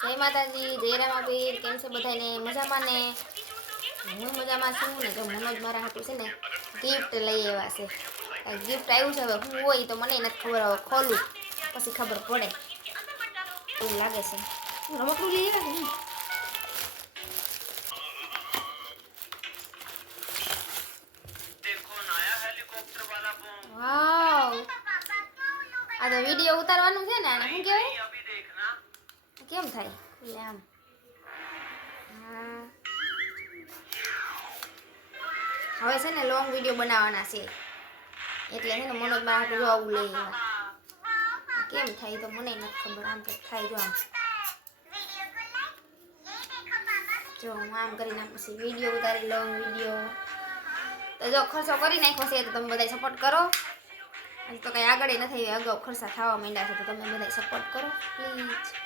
જય માતાજી, જય રામાપીર. કેમ છે બધાને? મજામાં ને? હું મજામાં છું ને. જો મનોજ મારા હાટું છે ને ગિફ્ટ લઈ આવ્યા છે. ગિફ્ટ આવ્યું છે, હવે હું હોય તો મને નથી ખબર, હવે ખોલું પછી ખબર પડે એવું લાગે છે. રમકડું લઈ આવ્યા છે. વાવ, આ તો વિડીયો ઉતારવાનું છે ને. આને શું કહેવાય? કેમ થાય એટલે આમ? હવે છે ને લોંગ વિડીયો બનાવવાના છે, એટલે છે ને મનોજ મારા હાટું આવું લઈ આવ્યા. કેમ થાય તો મને નથી ખબર. આમ કંઈક થાય. જો હું આમ કરીને પછી વિડીયો ઉતારી લોંગ વિડીયો. તો જો ખર્ચો કરી નાખ્યો છે તો તમે બધા સપોર્ટ કરો. તો કંઈ આગળ નથી, અગાઉ ખર્ચા થવા માંડ્યા છે તો તમે બધા સપોર્ટ કરો પ્લીઝ.